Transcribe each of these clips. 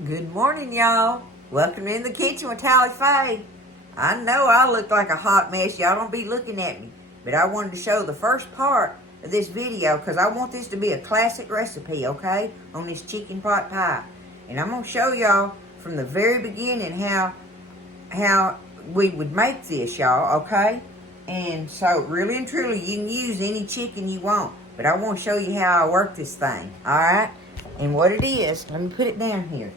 Good morning, y'all. Welcome in the kitchen with Tally Faye. I know I look like a hot mess. Y'all don't be looking at me. But I wanted to show the first part of this video because I want this to be a classic recipe, okay? On this chicken pot pie. And I'm going to show y'all from the very beginning how we would make this, y'all, okay? And so, really and truly, you can use any chicken you want. But I want to show you how I work this thing, alright? And what it is, let me put it down here.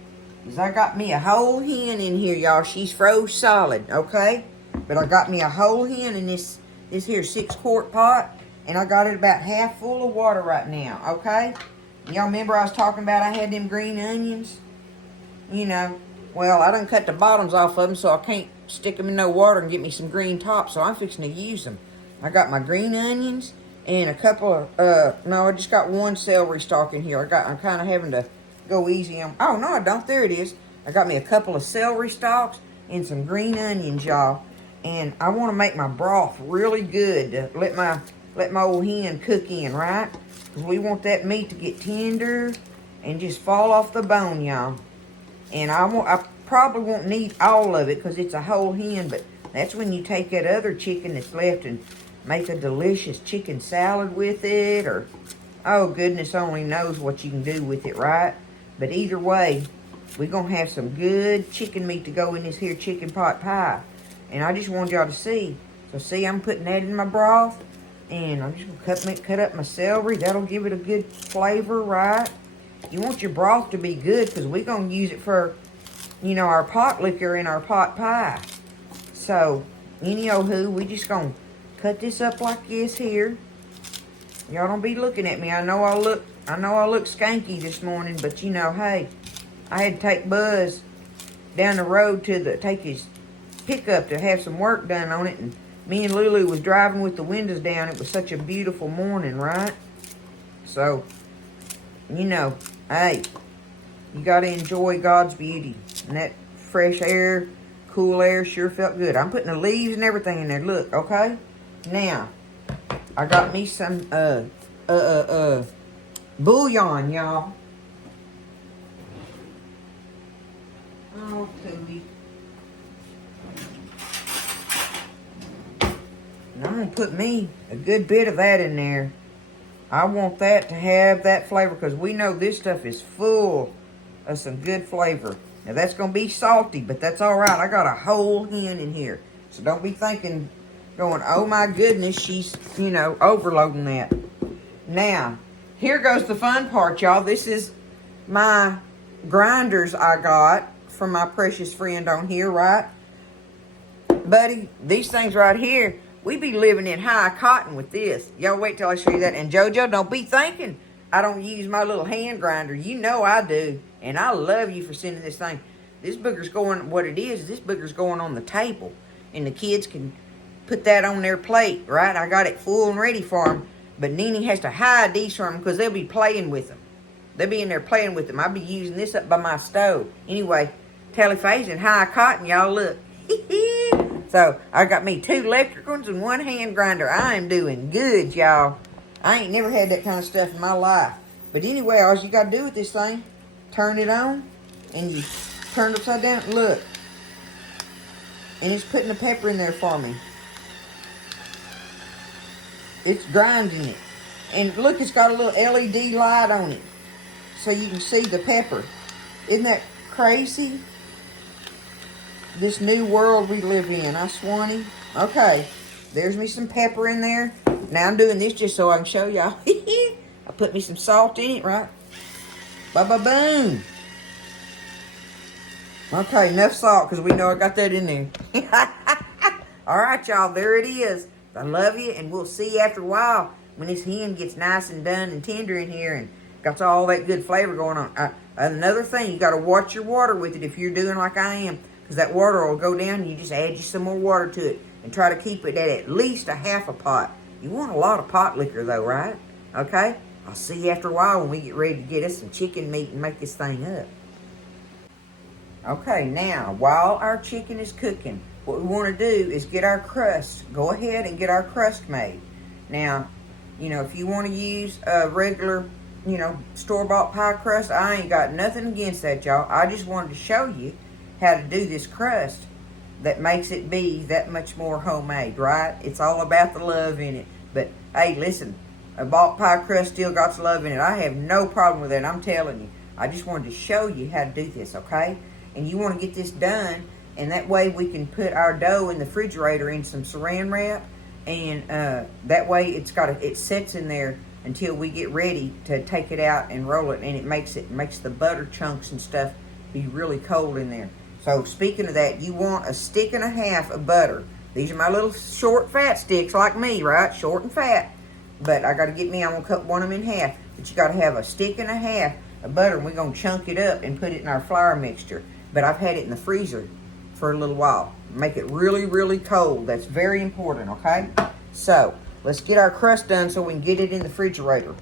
Is I got me a whole hen in here, y'all. She's froze solid, okay? But I got me a whole hen in this here 6-quart pot. And I got it about half full of water right now, okay? Y'all remember I was talking about I had them green onions? You know, well, I done cut the bottoms off of them so I can't stick them in no water and get me some green tops. So I'm fixing to use them. I got my green onions and a couple of, no, I just got one celery stalk in here. I'm kind of having to go easy on. Oh, no, I don't. There it is. I got me a couple of celery stalks and some green onions, y'all. And I want to make my broth really good to let my old hen cook in, right? Because we want that meat to get tender and just fall off the bone, y'all. And I probably won't need all of it because it's a whole hen, but that's when you take that other chicken that's left and make a delicious chicken salad with it, or, oh, goodness only knows what you can do with it, right? But either way, we're going to have some good chicken meat to go in this here chicken pot pie. And I just wanted y'all to see. So see, I'm putting that in my broth. And I'm just going to cut up my celery. That'll give it a good flavor, right? You want your broth to be good because we're going to use it for, you know, our pot liquor in our pot pie. So, any-oh-who, we just going to cut this up like this here. Y'all don't be looking at me. I know I look skanky this morning, but you know, hey, I had to take Buzz down the road to take his pickup to have some work done on it, and me and Lulu was driving with the windows down. It was such a beautiful morning, right? So, you know, hey, you got to enjoy God's beauty, and that fresh air, cool air sure felt good. I'm putting the leaves and everything in there. Look, okay? Now, I got me some bouillon, y'all. Oh, Tootie. And I'm going to put me a good bit of that in there. I want that to have that flavor because we know this stuff is full of some good flavor. Now, that's going to be salty, but that's all right. I got a whole hen in here. So don't be thinking, going, oh my goodness, she's, you know, overloading that. Now, here goes the fun part, y'all. This is my grinders I got from my precious friend on here, right? Buddy, these things right here, we be living in high cotton with this. Y'all wait till I show you that. And JoJo, don't be thinking I don't use my little hand grinder. You know I do. And I love you for sending this thing. This booger's going, what it is, this booger's going on the table. And the kids can put that on their plate, right? I got it full and ready for them. But Nene has to hide these from them because they'll be playing with them. They'll be in there playing with them. I'll be using this up by my stove. Anyway, Tally Faye's in high cotton, y'all. Look. So, I got me 2 electric ones and 1 hand grinder. I am doing good, y'all. I ain't never had that kind of stuff in my life. But anyway, all you got to do with this thing, turn it on, and you turn it upside down. Look. And it's putting the pepper in there for me. It's grinding it. And look, it's got a little LED light on it. So you can see the pepper. Isn't that crazy? This new world we live in, I swanny. Okay, there's me some pepper in there. Now I'm doing this just so I can show y'all. I put me some salt in it, right? Ba-ba-boom. Okay, enough salt because we know I got that in there. All right, y'all, there it is. I love you, and we'll see you after a while when this hen gets nice and done and tender in here and got all that good flavor going on. Another thing, you got to watch your water with it if you're doing like I am, because that water will go down and you just add you some more water to it and try to keep it at least a half a pot. You want a lot of pot liquor though, right? Okay? I'll see you after a while when we get ready to get us some chicken meat and make this thing up. Okay, now, while our chicken is cooking, what we want to do is get our crust. Go ahead and get our crust made. Now, you know, if you want to use a regular you know, store-bought pie crust. I ain't got nothing against that, y'all. I just wanted to show you how to do this crust that makes it be that much more homemade, right? It's all about the love in it. But, hey, listen, a bought pie crust still got love in it. I have no problem with that, I'm telling you. I just wanted to show you how to do this, okay? And you want to get this done, and that way we can put our dough in the refrigerator in some saran wrap, and that way it sets in there until we get ready to take it out and roll it, and it makes the butter chunks and stuff be really cold in there. So speaking of that, you want a stick and a half of butter. These are my little short fat sticks like me, right? Short and fat. But I'm going to cut one of them in half. But you got to have a stick and a half of butter, and we're going to chunk it up and put it in our flour mixture. But I've had it in the freezer for a little while. Make it really, really cold. That's very important, okay? So, let's get our crust done so we can get it in the refrigerator.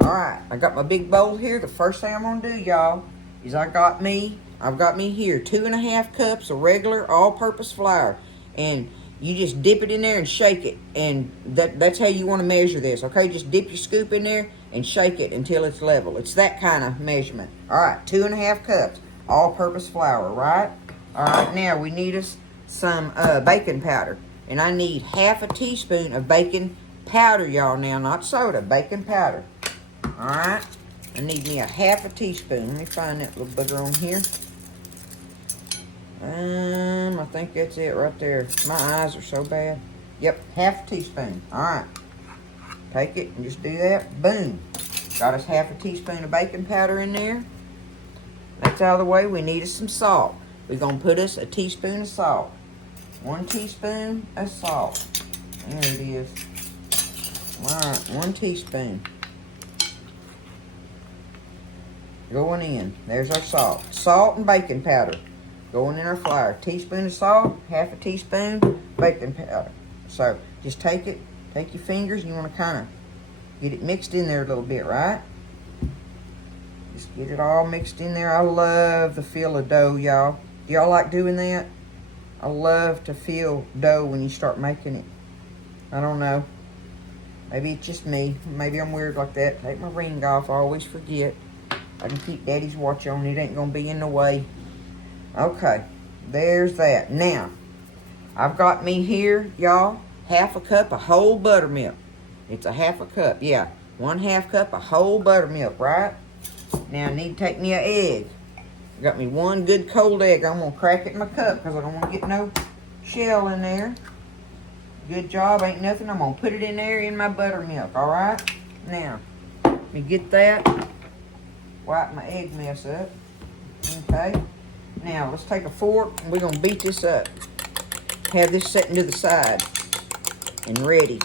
Alright, I got my big bowl here. The first thing I'm going to do, y'all, is I've got me here 2.5 cups of regular all-purpose flour. And you just dip it in there and shake it. And that's how you want to measure this, okay? Just dip your scoop in there and shake it until it's level. It's that kind of measurement. Alright, 2.5 cups all-purpose flour, right? Alright, now we need us some baking powder. And I need half a teaspoon of baking powder, y'all, now, not soda, baking powder. Alright, I need me a half a teaspoon. Let me find that little booger on here. I think that's it right there. My eyes are so bad. Yep, half a teaspoon. Alright, take it and just do that. Boom. Got us half a teaspoon of baking powder in there. That's out of the way. We need us some salt. We're going to put us a teaspoon of salt. 1 teaspoon of salt. There it is. Alright, 1 teaspoon. Going in. There's our salt. Salt and baking powder. Going in our flour. Teaspoon of salt, half a teaspoon baking powder. So, just take it, take your fingers, and you want to kind of get it mixed in there a little bit, right? Just get it all mixed in there. I love the feel of dough, y'all. Do y'all like doing that? I love to feel dough when you start making it. I don't know. Maybe it's just me. Maybe I'm weird like that. Take my ring off. I always forget. I can keep Daddy's watch on. It ain't going to be in the way. Okay. There's that. Now, I've got me here, y'all, half a cup of whole buttermilk. It's a half a cup. Yeah. 1/2 cup of whole buttermilk, right? Now, I need to take me an egg. I got me 1 good cold egg. I'm going to crack it in my cup because I don't want to get no shell in there. Good job. Ain't nothing. I'm going to put it in there in my buttermilk, all right? Now, let me get that. Wipe my egg mess up. Okay. Now, let's take a fork and we're going to beat this up. Have this set to the side and ready.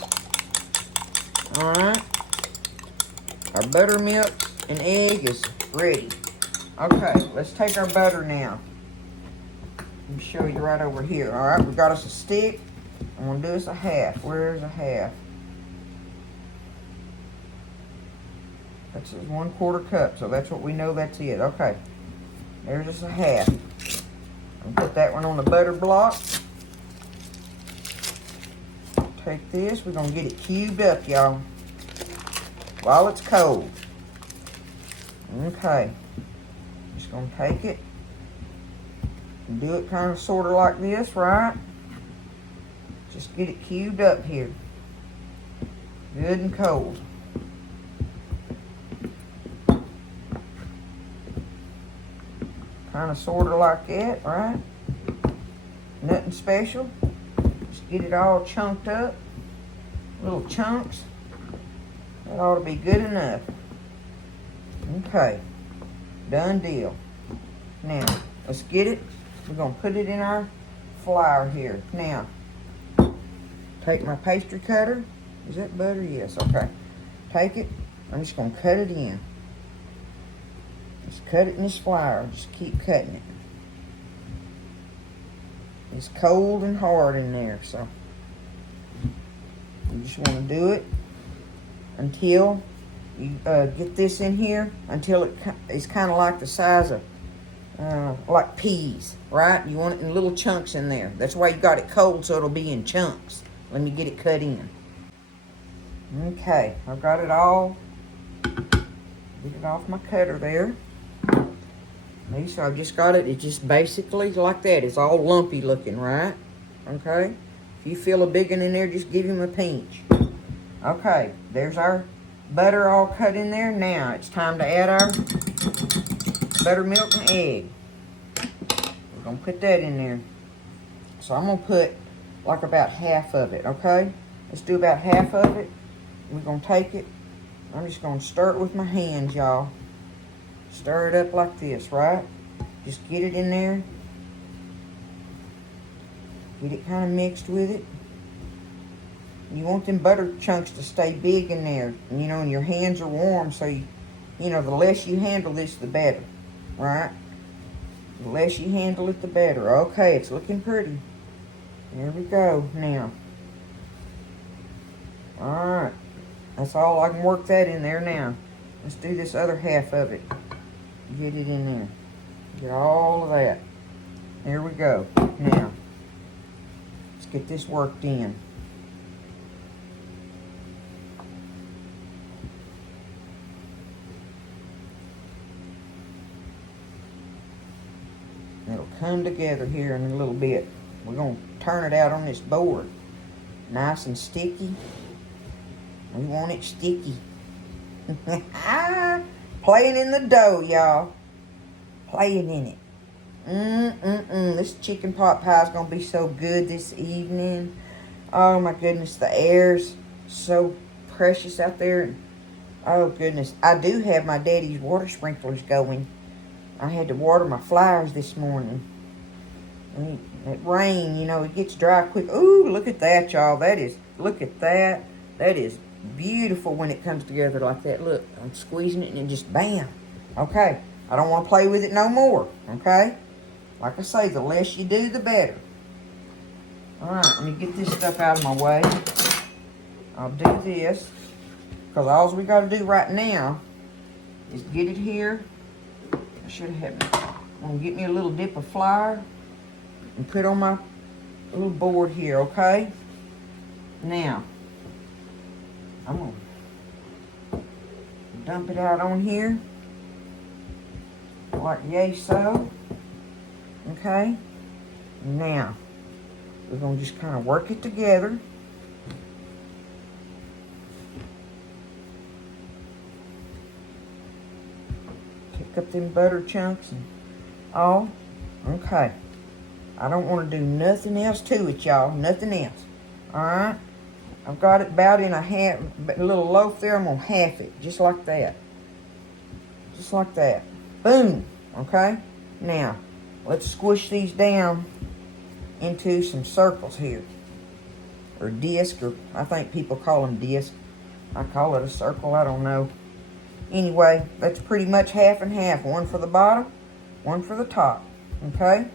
All right. Our buttermilk and egg is ready. Okay, let's take our butter now. Let me show you right over here. All right, we got us a stick. I'm going to do us a half. Where's a half? That's 1/4 cup, so that's what we know that's it. Okay, there's just a half. I'm put that one on the butter block. Take this. We're going to get it cubed up, y'all, while it's cold. Okay. Just going to take it and do it kind of sort of like this, right? Just get it cubed up here. Good and cold. Kind of sort of like that, right? Nothing special. Just get it all chunked up. Little chunks. That ought to be good enough. Okay. Done deal. Now, let's get it. We're going to put it in our flour here. Now, take my pastry cutter. Is that butter? Yes. Okay. Take it. I'm just going to cut it in. Just cut it in this flour. Just keep cutting it. It's cold and hard in there, so you just want to do it until you get this in here, until it's kind of like the size of like peas, right? You want it in little chunks in there. That's why you got it cold, so it'll be in chunks. Let me get it cut in. Okay, I've got it all Get it off my cutter there. So I've just got it. It's just basically like that. It's all lumpy looking, right? Okay. If you feel a big one in there, just give him a pinch. Okay. There's our butter all cut in there. Now it's time to add our buttermilk and egg. We're going to put that in there. So I'm going to put like about half of it, okay? Let's do about half of it. We're going to take it. I'm just going to stir it with my hands, y'all. Stir it up like this, right? Just get it in there. Get it kind of mixed with it. You want them butter chunks to stay big in there. And, you know, and your hands are warm, so, you know, the less you handle this, the better, right? The less you handle it, the better. Okay, it's looking pretty. There we go now. Alright. That's all. I can work that in there now. Let's do this other half of it. Get it in there. Get all of that. There we go. Now, let's get this worked in. It'll come together here in a little bit. We're going to turn it out on this board. Nice and sticky. We want it sticky. Playing in the dough, y'all. Playing in it. This chicken pot pie is going to be so good this evening. Oh, my goodness. The air's so precious out there. Oh, goodness. I do have my daddy's water sprinklers going. I had to water my flowers this morning. And that rain, you know, it gets dry quick. Ooh, look at that, y'all. Look at that. That is beautiful when it comes together like that. Look, I'm squeezing it and just bam. Okay, I don't want to play with it no more. Okay, like I say, the less you do, the better. Alright, let me get this stuff out of my way. I'll do this, because all we got to do right now is get it here. I should have it. I'm going to get me a little dip of flour and put on my little board here, okay? Now, I'm going to dump it out on here, like yay so. Okay? Now, we're going to just kind of work it together. Pick up them butter chunks and all. Okay. I don't want to do nothing else to it, y'all. Nothing else. Alright? I've got it about in a little loaf there. I'm going to half it. Just like that. Just like that. Boom. Okay? Now, let's squish these down into some circles here. Or disc, or I think people call them disc. I call it a circle. I don't know. Anyway, that's pretty much half and half. One for the bottom, one for the top. Okay?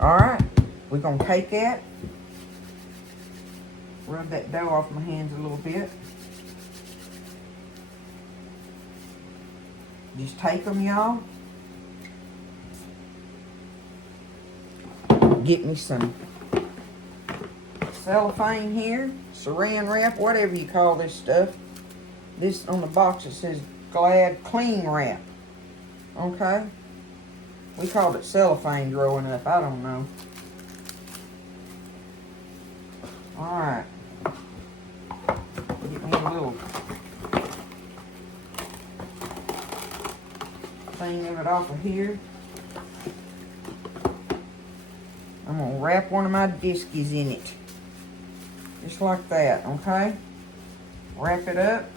Alright. We're going to take that. Rub that dough off my hands a little bit. Just take them, y'all. Get me some cellophane here, saran wrap, whatever you call this stuff. This on the box it says Glad Cling Wrap. Okay? We called it cellophane growing up. I don't know. Alright. Get me a little thing of it off of here. I'm going to wrap one of my diskies in it. Just like that, okay? Wrap it up.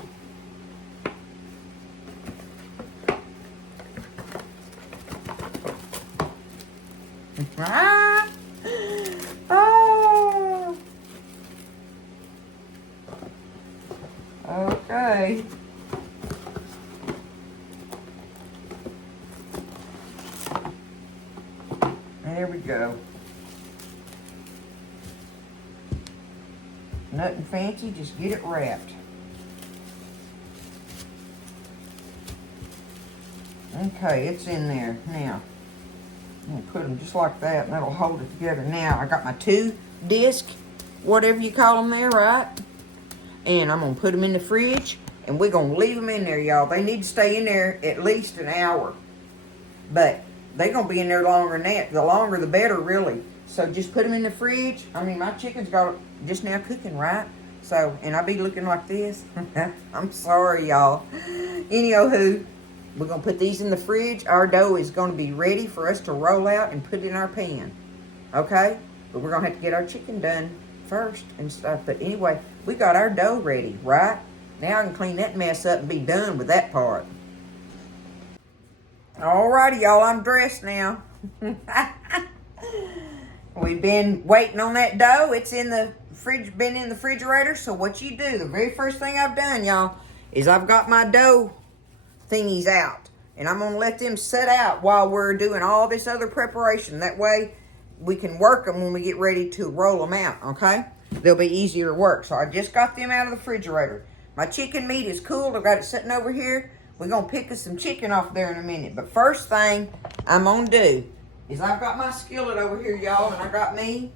Ah! Oh! Okay. There we go. Nothing fancy, just get it wrapped. Okay, it's in there. Now, I'm going to put them just like that, and that'll hold it together. Now, I got my 2 disc, whatever you call them there, right? And I'm going to put them in the fridge And we're going to leave them in there, y'all. They need to stay in there at least an hour. But they're going to be in there longer than that. The longer, the better, really. So just put them in the fridge. I mean, my chicken's got just now cooking, right? So, and I be looking like this. I'm sorry, y'all. Anywho, we're going to put these in the fridge. Our dough is going to be ready for us to roll out and put in our pan. Okay? But we're going to have to get our chicken done first and stuff. But anyway, we got our dough ready, right? Now I can clean that mess up and be done with that part. Alrighty, y'all, I'm dressed now. We've been waiting on that dough. It's in the fridge, been in the refrigerator. So what you do, the very first thing I've done, y'all, is I've got my dough thingies out. And I'm going to let them set out while we're doing all this other preparation. That way we can work them when we get ready to roll them out, okay? They'll be easier to work. So I just got them out of the refrigerator. My chicken meat is cool. I've got it sitting over here. We're going to pick us some chicken off there in a minute. But first thing I'm going to do is I've got my skillet over here, y'all, and I got me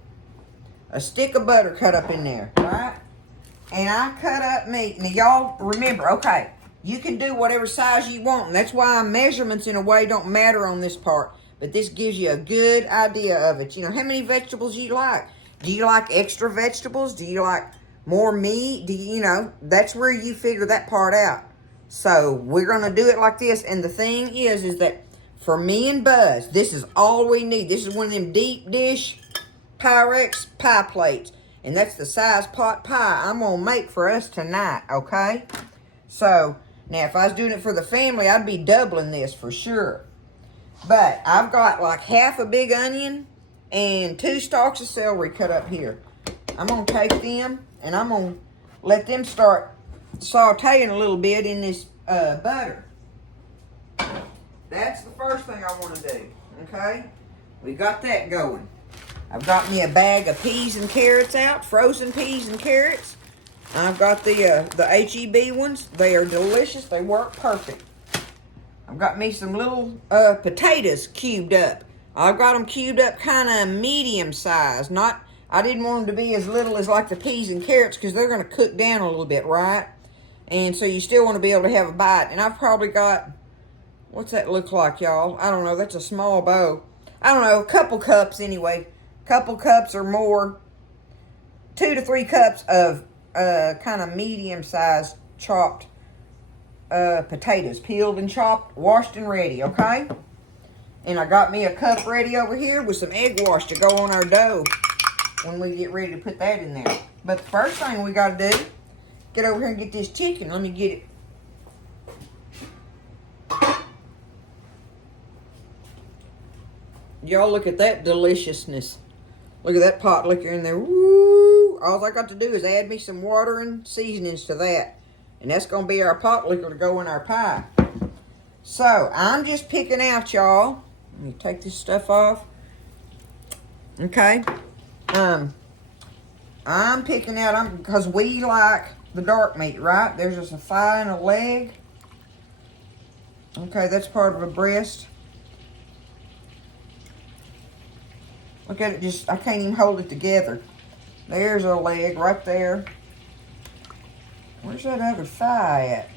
a stick of butter cut up in there, right? And I cut up meat. Now, y'all remember, okay, you can do whatever size you want. And that's why measurements in a way don't matter on this part. But this gives you a good idea of it. You know, how many vegetables you like? Do you like extra vegetables? Do you like more meat? Do you know, that's where you figure that part out. So we're going to do it like this. And the thing is that for me and Buzz, this is all we need. This is one of them deep dish Pyrex pie plates. And that's the size pot pie I'm going to make for us tonight, okay? So, now if I was doing it for the family, I'd be doubling this for sure. But I've got like half a big onion and 2 stalks of celery cut up here. I'm going to take them and I'm going to let them start sauteing a little bit in this butter. That's the first thing I want to do, okay? We got that going. I've got me a bag of peas and carrots out, frozen peas and carrots. I've got the H-E-B ones. They are delicious. They work perfect. I've got me some little potatoes cubed up. I've got them cubed up kind of medium size. I didn't want them to be as little as like the peas and carrots because they're going to cook down a little bit, right? And so you still want to be able to have a bite. And I've probably got, what's that look like, y'all? I don't know. That's a small bowl. I don't know. A couple cups anyway. Couple cups or more. 2 to 3 cups of kind of medium-sized chopped potatoes. Peeled and chopped, washed and ready, okay? And I got me a cup ready over here with some egg wash to go on our dough when we get ready to put that in there. But the first thing we got to do, get over here and get this chicken. Let me get it. Y'all look at that deliciousness. Look at that pot liquor in there. Woo! All I got to do is add me some water and seasonings to that. And that's going to be our pot liquor to go in our pie. So, I'm just picking out, y'all. Let me take this stuff off. Okay. I'm picking out, because we like the dark meat, right? There's just a thigh and a leg. Okay, that's part of a breast. Look at it, I can't even hold it together. There's a leg right there. Where's that other thigh at?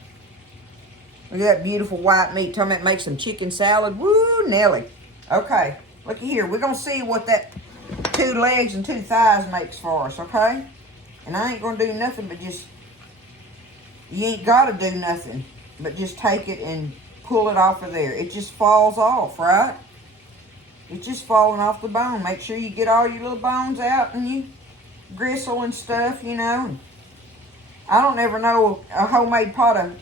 Look at that beautiful white meat. Talking about make some chicken salad. Woo, Nelly. Okay, looky here. We're going to see what that 2 legs and 2 thighs makes for us, okay? And I ain't going to do nothing but just, you ain't got to do nothing, but just take it and pull it off of there. It just falls off, right? It's just falling off the bone. Make sure you get all your little bones out and you gristle and stuff, you know. I don't ever know a homemade pot of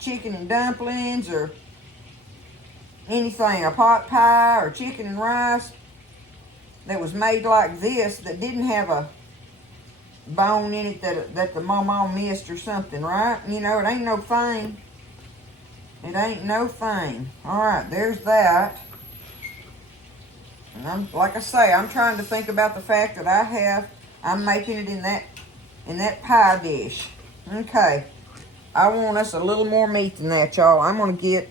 chicken and dumplings or anything, a pot pie or chicken and rice that was made like this that didn't have a bone in it that the mama missed or something, right? You know, it ain't no thing. It ain't no thing. All right, there's that. And like I say, I'm trying to think about the fact that I'm making it in that pie dish. Okay. I want us a little more meat than that, y'all. I'm gonna get,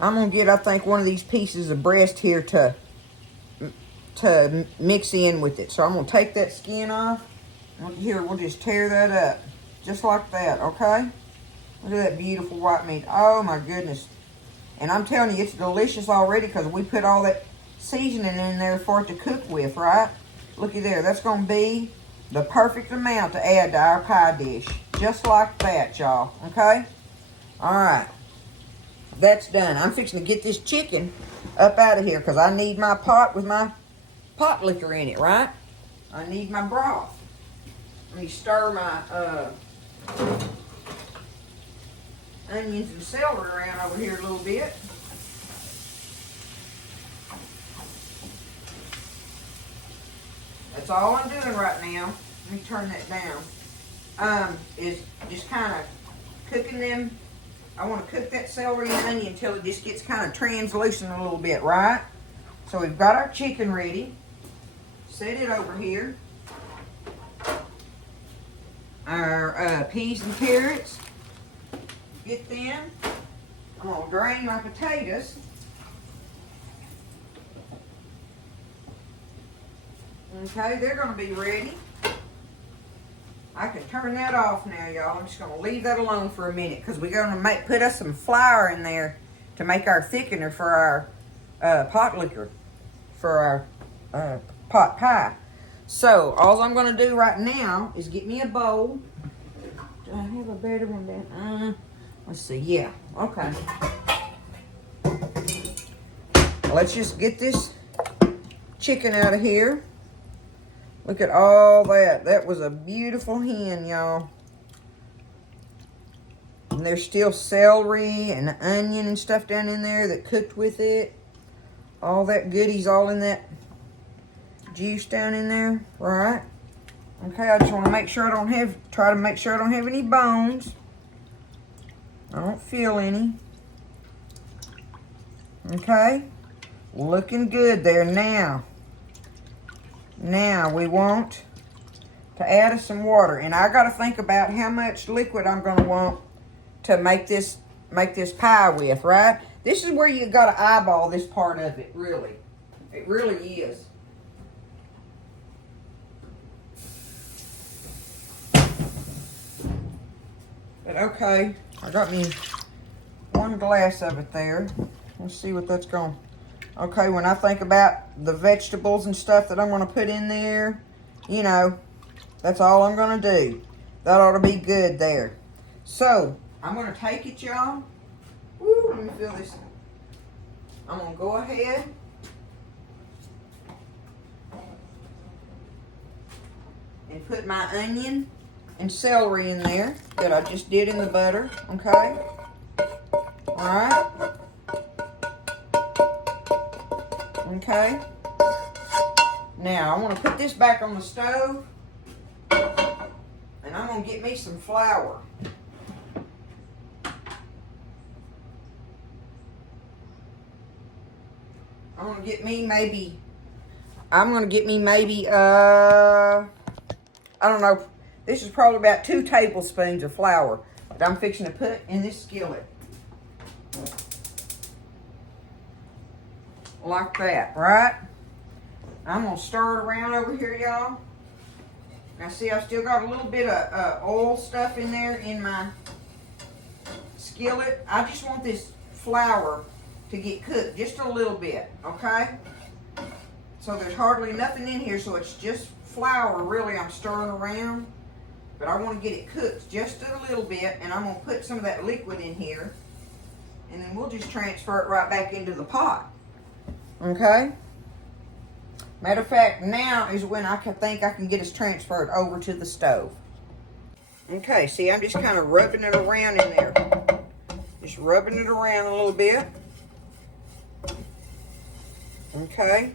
I think, one of these pieces of breast here to mix in with it. So I'm gonna take that skin off. Here, we'll just tear that up. Just like that, okay? Look at that beautiful white meat. Oh, my goodness. And I'm telling you, it's delicious already because we put all that seasoning in there for it to cook with, right? Looky there. That's going to be the perfect amount to add to our pie dish. Just like that, y'all. Okay? All right. That's done. I'm fixing to get this chicken up out of here because I need my pot with my pot liquor in it, right? I need my broth. Let me stir my onions and celery around over here a little bit. That's all I'm doing right now. Let me turn that down. Is just kind of cooking them. I want to cook that celery and onion until it just gets kind of translucent a little bit, right? So we've got our chicken ready. Set it over here. Our peas and carrots. Get them. I'm going to drain my potatoes. Okay, they're going to be ready. I can turn that off now, y'all. I'm just going to leave that alone for a minute because we're going to put us some flour in there to make our thickener for our pot liquor, for our pot pie. So, all I'm going to do right now is get me a bowl. Do I have a better one down? Let's see. Yeah. Okay. Let's just get this chicken out of here. Look at all that. That was a beautiful hen, y'all. And there's still celery and onion and stuff down in there that cooked with it. All that goodies all in that juice down in there, right? Okay, I just want to make sure try to make sure I don't have any bones. I don't feel any. Okay, looking good there now. Now we want to add some water, and I got to think about how much liquid I'm going to want to make this pie with, right? This is where you got to eyeball this part of it, really. It really is. But okay, I got me one glass of it there. Let's see what that's going. Okay, when I think about the vegetables and stuff that I'm going to put in there, you know, that's all I'm going to do. That ought to be good there. So, I'm going to take it, y'all. Woo, let me feel this. I'm going to go ahead. And put my onion and celery in there that I just did in the butter, okay? All right. Okay. Now, I want to put this back on the stove. And I'm going to get me some flour. I'm going to get me maybe, I don't know, this is probably about 2 tablespoons of flour that I'm fixing to put in this skillet. Like that, right? I'm going to stir it around over here, y'all. Now, see, I've still got a little bit of oil stuff in there in my skillet. I just want this flour to get cooked just a little bit, okay? So there's hardly nothing in here, so it's just flour, really, I'm stirring around. But I want to get it cooked just a little bit, and I'm going to put some of that liquid in here. And then we'll just transfer it right back into the pot. Okay? Matter of fact, now is when I think I can get us transferred over to the stove. Okay, see, I'm just kind of rubbing it around in there. Just rubbing it around a little bit. Okay?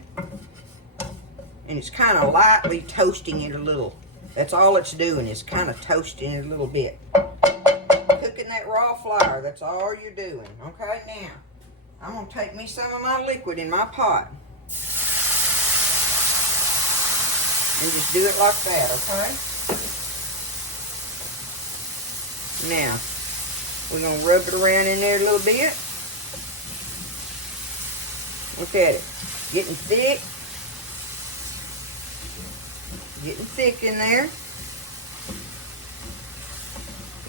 And it's kind of lightly toasting it a little. That's all it's doing, is kind of toasting it a little bit. Cooking that raw flour, that's all you're doing. Okay, now, I'm going to take me some of my liquid in my pot. And just do it like that, okay? Now, we're going to rub it around in there a little bit. Look at it. Getting thick. Getting thick in there.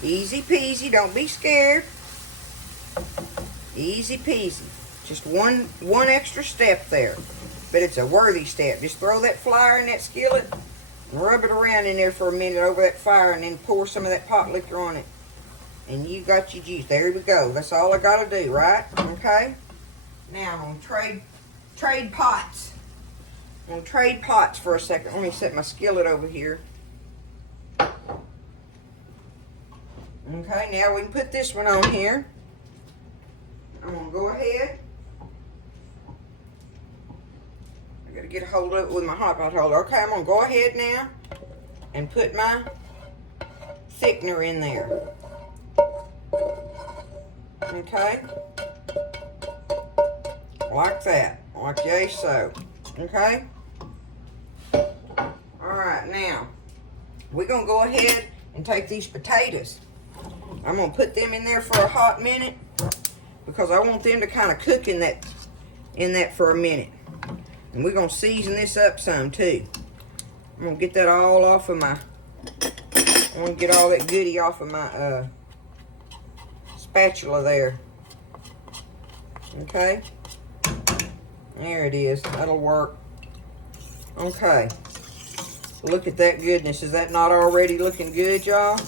Easy peasy, don't be scared. Easy peasy. Just one extra step there. But it's a worthy step. Just throw that flour in that skillet and rub it around in there for a minute over that fire, and then pour some of that pot liquor on it. And you got your juice. There we go. That's all I got to do, right? Okay? Now I'm going to trade pots. I'm going to trade pots for a second. Let me set my skillet over here. Okay, now we can put this one on here. I'm going to go ahead. I got to get a hold of it with my hot pot holder. Okay, I'm going to go ahead now and put my thickener in there. Okay? Like that. Like yay so. Okay? Alright, now, we're going to go ahead and take these potatoes. I'm going to put them in there for a hot minute because I want them to kind of cook in that for a minute. And we're going to season this up some too. I'm going to get that all off of my, I want to get all that goodie off of my spatula there. Okay? There it is. That'll work. Okay. Look at that goodness. Is that not already looking good, y'all?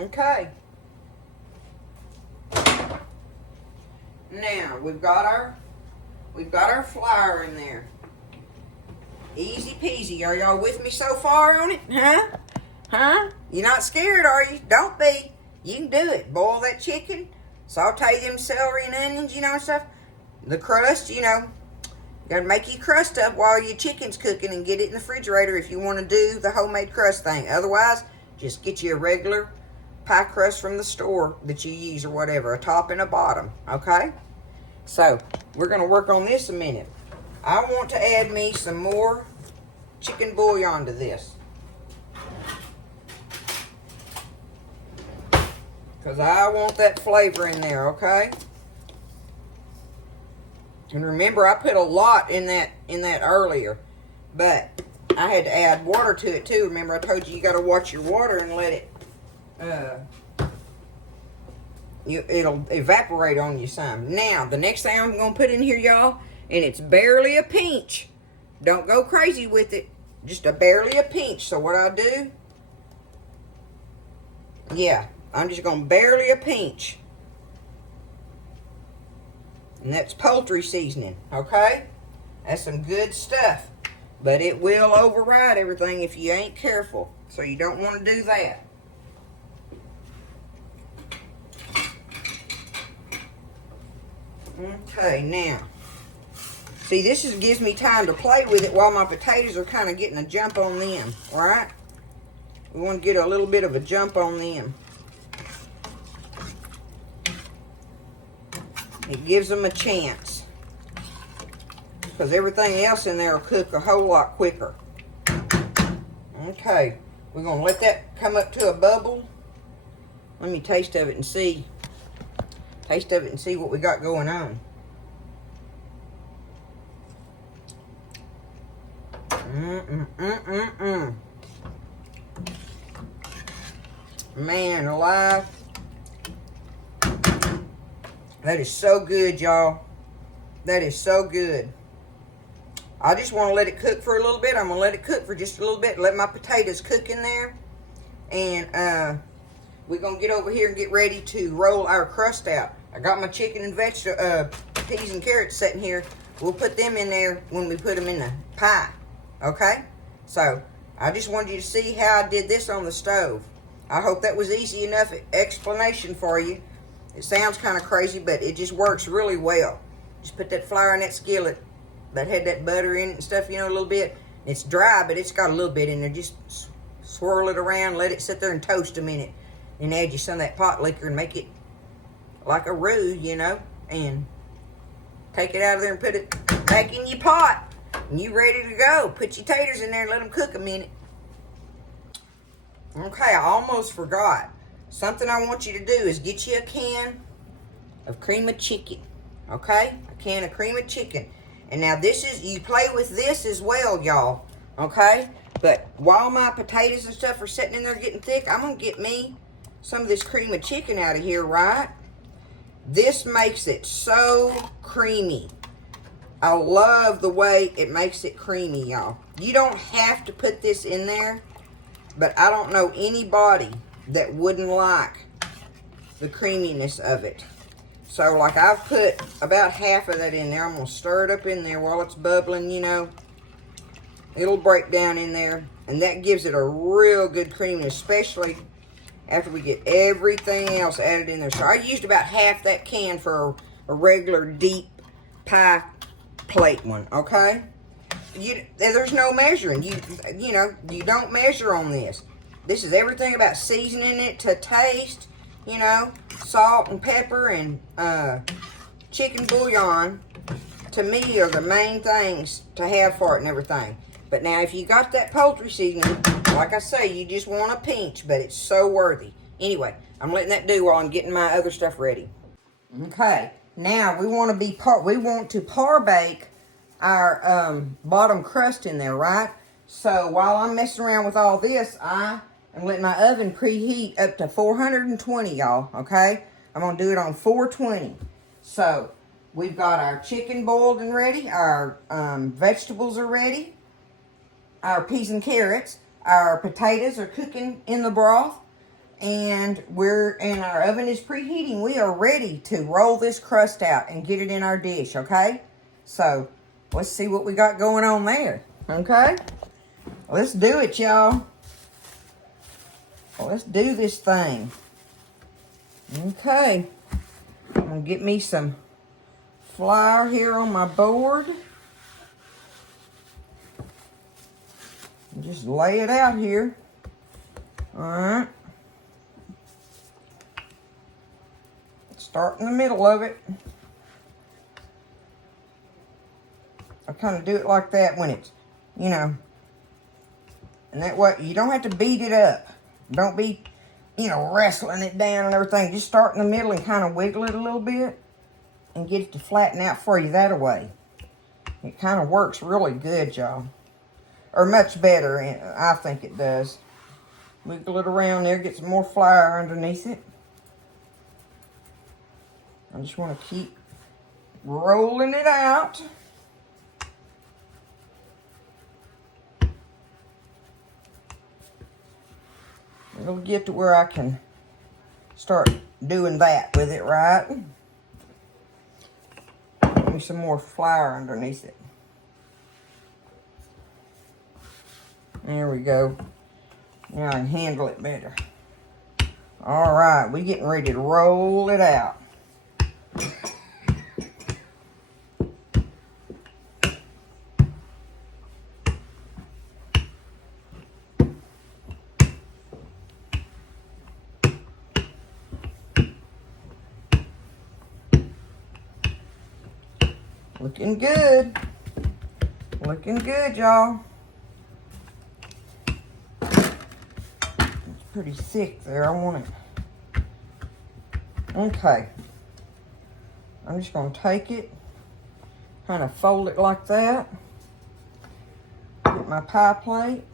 Okay. Now we've got our flour in there. Easy peasy. Are y'all with me so far on it? Huh? You're not scared, are you? Don't be. You can do it. Boil that chicken. Saute them celery and onions, and stuff. The crust, you gotta make your crust up while your chicken's cooking and get it in the refrigerator if you want to do the homemade crust thing. Otherwise, just get you a regular pie crust from the store that you use or whatever, a top and a bottom, okay? So, we're going to work on this a minute. I want to add me some more chicken bouillon to this. Because I want that flavor in there, okay? And remember, I put a lot in that earlier, but I had to add water to it too. Remember, I told you got to watch your water and let it, it'll evaporate on you some. Now, the next thing I'm going to put in here, y'all, and it's barely a pinch. Don't go crazy with it. Just barely a pinch. So what I do, yeah, I'm just going to barely a pinch. And that's poultry seasoning, okay? That's some good stuff. But it will override everything if you ain't careful. So you don't want to do that. Okay, now. See, this gives me time to play with it while my potatoes are kind of getting a jump on them, right? We want to get a little bit of a jump on them. It gives them a chance. Because everything else in there will cook a whole lot quicker. Okay, we're going to let that come up to a bubble. Let me taste of it and see. Taste of it and see what we got going on. Man alive. That is so good, y'all. That is so good. I just want to let it cook for a little bit. I'm going to let it cook for just a little bit. Let my potatoes cook in there. And we're going to get over here and get ready to roll our crust out. I got my chicken and vegetable, peas and carrots sitting here. We'll put them in there when we put them in the pie. Okay? So, I just wanted you to see how I did this on the stove. I hope that was easy enough explanation for you. It sounds kind of crazy, but it just works really well. Just put that flour in that skillet that had that butter in it and stuff, a little bit. It's dry, but it's got a little bit in there. Just swirl it around, let it sit there and toast a minute. And add you some of that pot liquor and make it like a roux, and take it out of there and put it back in your pot. And you ready to go. Put your taters in there and let them cook a minute. Okay, I almost forgot. Something I want you to do is get you a can of cream of chicken. Okay? A can of cream of chicken. And now this is, you play with this as well, y'all. Okay? But while my potatoes and stuff are sitting in there getting thick, I'm going to get me some of this cream of chicken out of here, right? This makes it so creamy. I love the way it makes it creamy, y'all. You don't have to put this in there, but I don't know anybody that wouldn't like the creaminess of it. So, like, I've put about half of that in there. I'm going to stir it up in there while it's bubbling, you know. It'll break down in there, and that gives it a real good creaminess, especially after we get everything else added in there. So, I used about half that can for a regular deep pie plate one, okay? There's no measuring. You know, you don't measure on this. This is everything about seasoning it to taste, you know, salt and pepper and chicken bouillon, to me, are the main things to have for it and everything. But now, if you got that poultry seasoning, like I say, you just want a pinch, but it's so worthy. Anyway, I'm letting that do while I'm getting my other stuff ready. Okay, now we want to par bake our bottom crust in there, right? So while I'm messing around with all this, I am letting my oven preheat up to 420, y'all, okay? I'm going to do it on 420. So we've got our chicken boiled and ready. Our vegetables are ready. Our peas and carrots. Our potatoes are cooking in the broth. And our oven is preheating. We are ready to roll this crust out and get it in our dish, okay? So let's see what we got going on there, okay? Let's do it, y'all. Let's do this thing. Okay. I'm going to get me some flour here on my board. And just lay it out here. All right. Start in the middle of it. I kind of do it like that when it's, you know, and that way you don't have to beat it up. Don't be, you know, wrestling it down and everything. Just start in the middle and kind of wiggle it a little bit and get it to flatten out for you that way. It kind of works really good, y'all. Or much better, I think it does. Wiggle it around there, get some more flour underneath it. I just want to keep rolling it out. It'll get to where I can start doing that with it, right? Give me some more flour underneath it. There we go. Now I can handle it better. All right, we're getting ready to roll it out. Looking good. Looking good, y'all. It's pretty thick there. I want it. Okay. I'm just going to take it, kind of fold it like that. Get my pie plate.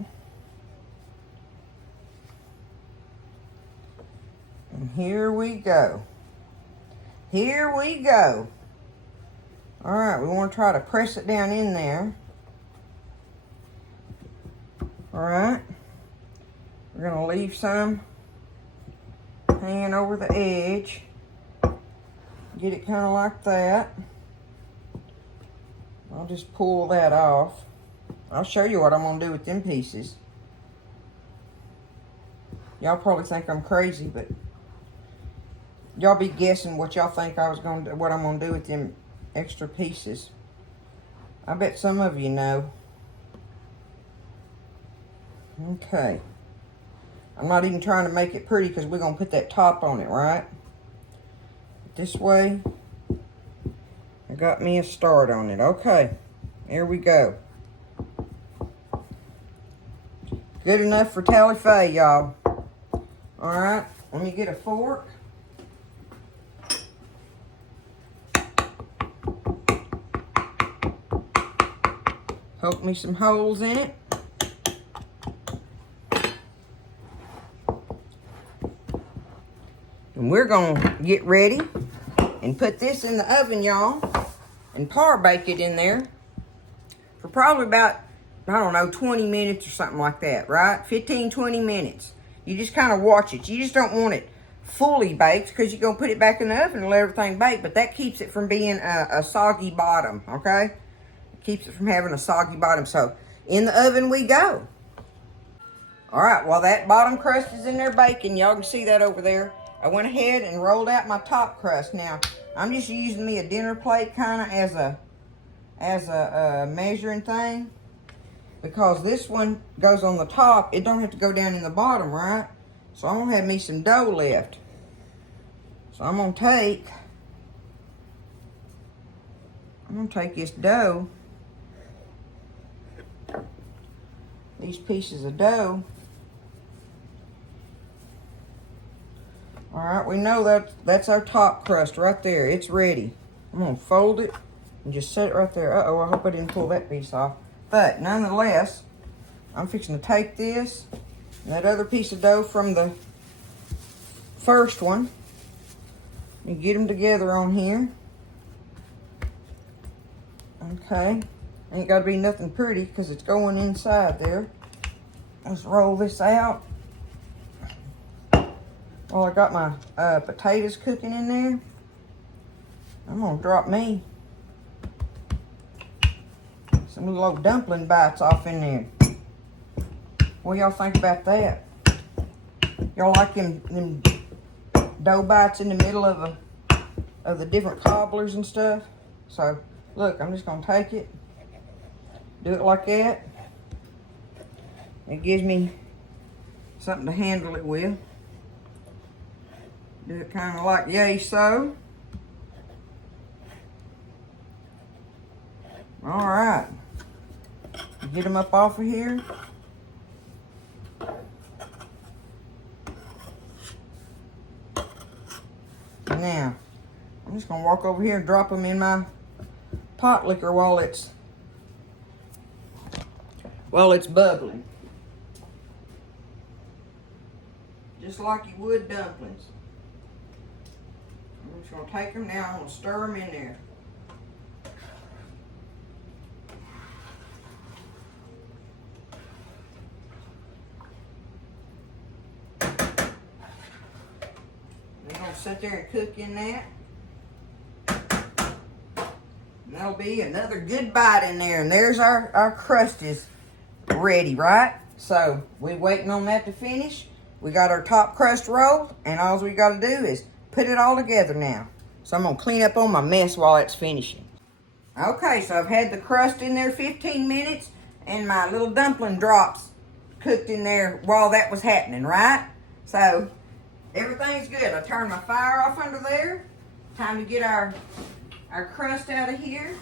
And here we go. Here we go. All right, we want to try to press it down in there. All right. We're going to leave some hanging over the edge. Get it kind of like that. I'll just pull that off. I'll show you what I'm going to do with them pieces. Y'all probably think I'm crazy, but y'all be guessing what y'all think I was going to do, what I'm going to do with them extra pieces. I bet some of you know. Okay. I'm not even trying to make it pretty because we're going to put that top on it, right? This way. I got me a start on it. Okay. Here we go. Good enough for Tally Faye, y'all. Alright. Let me get a fork. Poke me some holes in it. And we're gonna get ready and put this in the oven, y'all, and par bake it in there for probably about, I don't know, 20 minutes or something like that, right? 15, 20 minutes. You just kind of watch it. You just don't want it fully baked because you're going to put it back in the oven and let everything bake, but that keeps it from being a soggy bottom, okay? It keeps it from having a soggy bottom. So in the oven we go. All right, while that bottom crust is in there baking, y'all can see that over there. I went ahead and rolled out my top crust. Now, I'm just using me a dinner plate kind of as a measuring thing, because this one goes on the top. It don't have to go down in the bottom, right? So I'm gonna have me some dough left. So I'm gonna take this dough, these pieces of dough. All right, we know that's our top crust right there. It's ready. I'm gonna fold it and just set it right there. Uh-oh, I hope I didn't pull that piece off. But nonetheless, I'm fixing to take this and that other piece of dough from the first one and get them together on here. Okay, ain't got to be nothing pretty because it's going inside there. Let's roll this out. Well, I got my potatoes cooking in there. I'm gonna drop me some little old dumpling bites off in there. What y'all think about that? Y'all like them dough bites in the middle of the different cobblers and stuff? So look, I'm just gonna take it, do it like that. It gives me something to handle it with. Do it kind of like yay so. All right, get them up off of here. Now, I'm just gonna walk over here and drop them in my pot liquor while it's bubbling. Just like you would dumplings. I'm just gonna take them now, I'm gonna stir them in there. They're gonna sit there and cook in that. And that'll be another good bite in there. And there's our crust is ready, right? So we're waiting on that to finish. We got our top crust rolled, and all we got to do is put it all together now. So I'm going to clean up on my mess while it's finishing. Okay, so I've had the crust in there 15 minutes, and my little dumpling drops cooked in there while that was happening, right? So everything's good. I turned my fire off under there. Time to get our crust out of here.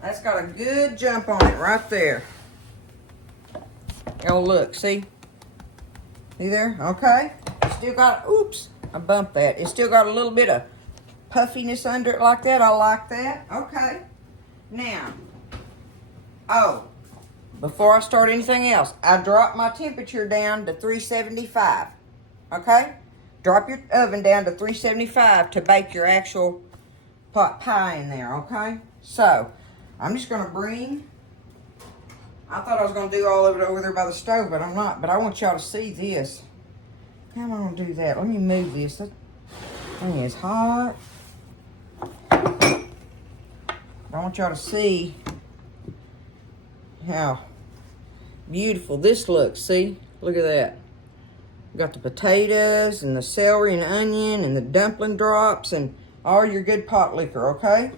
That's got a good jump on it right there. Oh, look, see? See there? Okay. Still got, oops, I bumped that. It's still got a little bit of puffiness under it like that. I like that. Okay. Now, before I start anything else, I dropped my temperature down to 375. Okay? Drop your oven down to 375 to bake your actual pot pie in there, okay? So, I'm just going to bring, I thought I was going to do all of it over there by the stove, but I'm not. But I want y'all to see this. How am I going to do that? Let me move this. That thing is hot. I want y'all to see how beautiful this looks. See? Look at that. Got the potatoes and the celery and onion and the dumpling drops and all your good pot liquor, okay?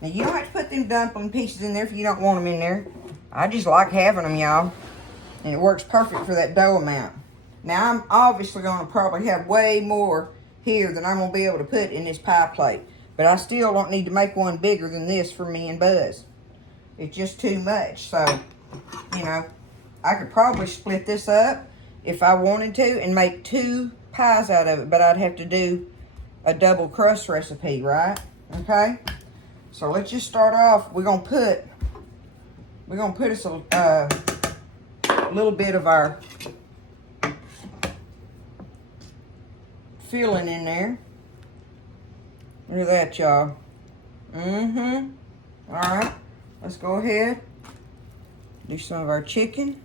Now, you don't have to put them dumpling pieces in there if you don't want them in there. I just like having them, y'all. And it works perfect for that dough amount. Now, I'm obviously going to probably have way more here than I'm going to be able to put in this pie plate. But I still don't need to make one bigger than this for me and Buzz. It's just too much. So, you know, I could probably split this up if I wanted to and make 2 pies out of it. But I'd have to do a double crust recipe, right? Okay? So let's just start off. We're gonna put us a little bit of our filling in there. Look at that, y'all. Alright, let's go ahead. Do some of our chicken.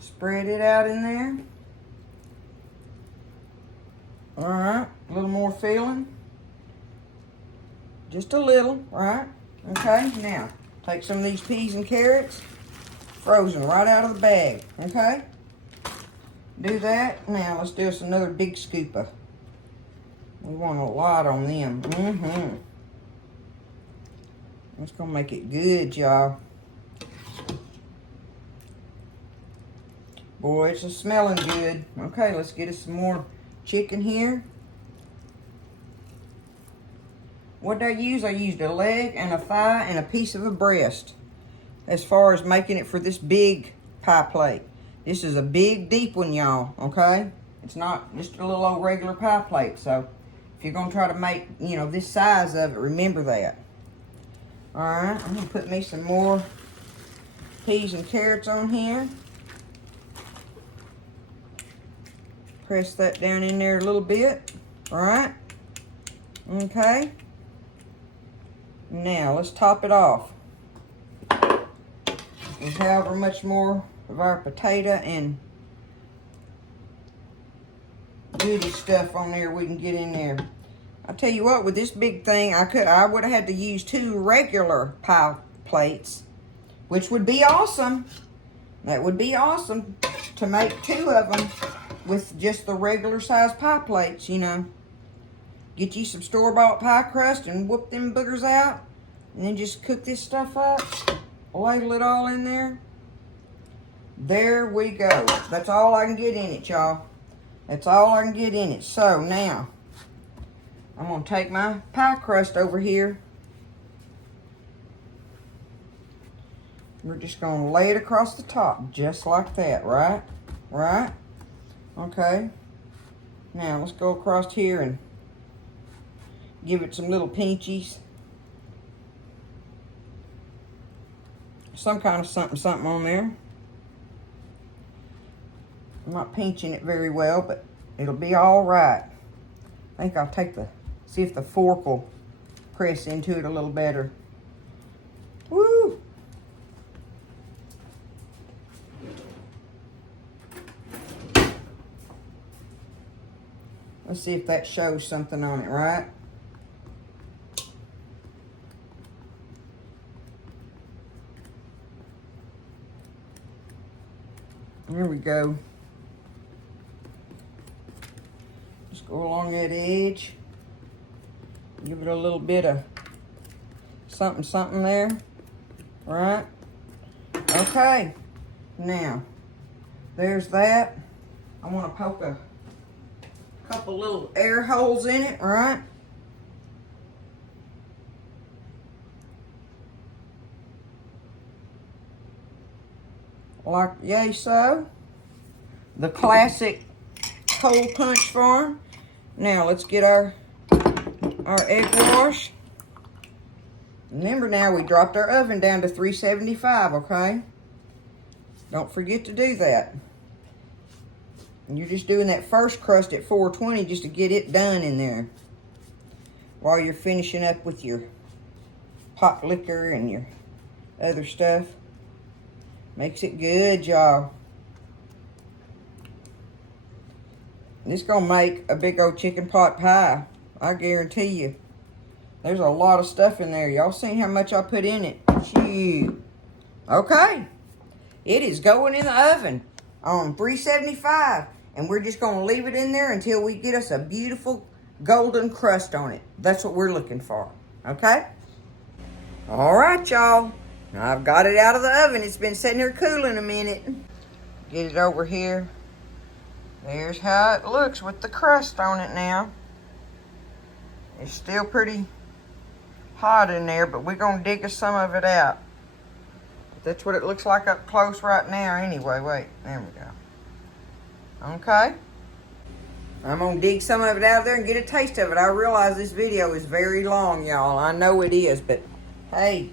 Spread it out in there. Alright, a little more filling. Just a little, right? Okay, now, take some of these peas and carrots. Frozen right out of the bag, okay? Do that. Now, let's do us another big scooper. We want a lot on them. That's gonna make it good, y'all. Boy, it's smelling good. Okay, let's get us some more chicken here. What did I use? I used a leg and a thigh and a piece of a breast as far as making it for this big pie plate. This is a big, deep one, y'all, okay? It's not just a little old regular pie plate, so if you're gonna try to make, you know, this size of it, remember that. All right, I'm gonna put me some more peas and carrots on here. Press that down in there a little bit, all right? Okay. Now, let's top it off with however much more of our potato and goody stuff on there we can get in there. I'll tell you what, with this big thing, I would have had to use 2 regular pie plates, which would be awesome. That would be awesome to make 2 of them with just the regular size pie plates, you know. Get you some store-bought pie crust and whoop them boogers out. And then just cook this stuff up. Ladle it all in there. There we go. That's all I can get in it, y'all. That's all I can get in it. So now, I'm going to take my pie crust over here. We're just going to lay it across the top, just like that, right? Right? Okay. Now, let's go across here and give it some little pinchies. Some kind of something on there. I'm not pinching it very well, but it'll be all right. I think I'll see if the fork will press into it a little better. Woo! Let's see if that shows something on it, right? There we go. Just go along that edge. Give it a little bit of something there. Right? Okay. Now, there's that. I want to poke a couple little air holes in it, right? Like yay so. The classic hole punch form. Now let's get our egg wash. Remember now, we dropped our oven down to 375, okay? Don't forget to do that. And you're just doing that first crust at 420 just to get it done in there while you're finishing up with your pot liquor and your other stuff. Makes it good, y'all. This gonna make a big old chicken pot pie. I guarantee you. There's a lot of stuff in there. Y'all seen how much I put in it? Shoot. Okay. It is going in the oven on 375. And we're just gonna leave it in there until we get us a beautiful golden crust on it. That's what we're looking for. Okay? All right, y'all. I've got it out of the oven. It's been sitting here cooling a minute. Get it over here. There's how it looks with the crust on it now. It's still pretty hot in there, but we're going to dig some of it out. That's what it looks like up close right now anyway. Wait, there we go. Okay. I'm going to dig some of it out of there and get a taste of it. I realize this video is very long, y'all. I know it is, but hey,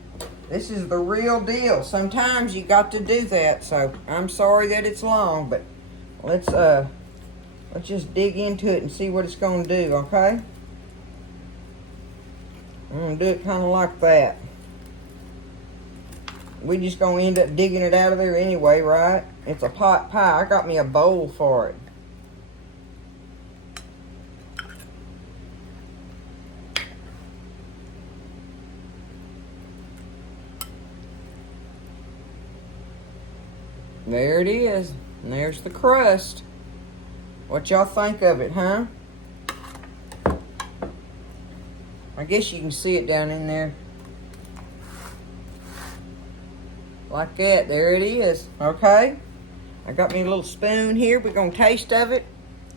this is the real deal. Sometimes you got to do that, so I'm sorry that it's long, but let's Let's just dig into it and see what it's going to do, okay? I'm going to do it kind of like that. We just going to end up digging it out of there anyway, right? It's a pot pie. I got me a bowl for it. There it is. And there's the crust. What y'all think of it, huh? I guess you can see it down in there. Like that. There it is. Okay? I got me a little spoon here. We're going to taste of it.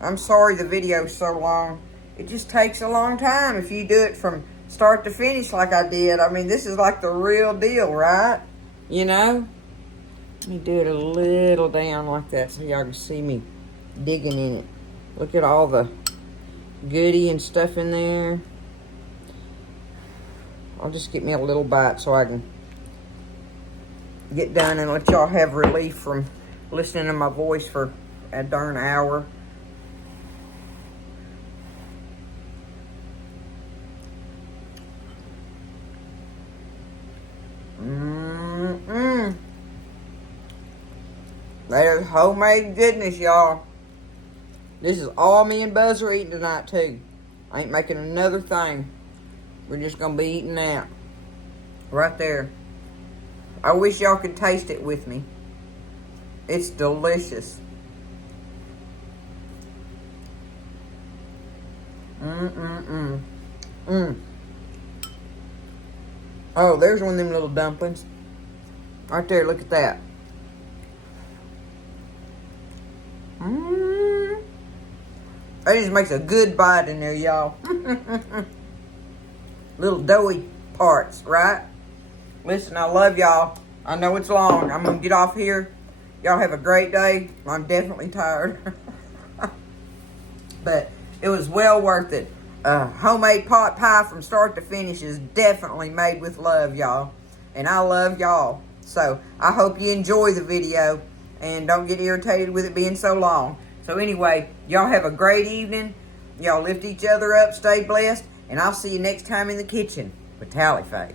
I'm sorry the video's so long. It just takes a long time if you do it from start to finish like I did. I mean, this is like the real deal, right? You know? Let me do it a little down like that so y'all can see me digging in it. Look at all the goodie and stuff in there. I'll just get me a little bite so I can get done and let y'all have relief from listening to my voice for a darn hour. That is homemade goodness, y'all. This is all me and Buzz are eating tonight, too. I ain't making another thing. We're just going to be eating that. Right there. I wish y'all could taste it with me. It's delicious. Oh, there's one of them little dumplings. Right there, look at that. That just makes a good bite in there, y'all. Little doughy parts, right? Listen, I love y'all. I know it's long. I'm going to get off here. Y'all have a great day. I'm definitely tired. But it was well worth it. Homemade pot pie from start to finish is definitely made with love, y'all. And I love y'all. So I hope you enjoy the video. And don't get irritated with it being so long. So anyway, y'all have a great evening. Y'all lift each other up. Stay blessed. And I'll see you next time in the kitchen with Tally Faye.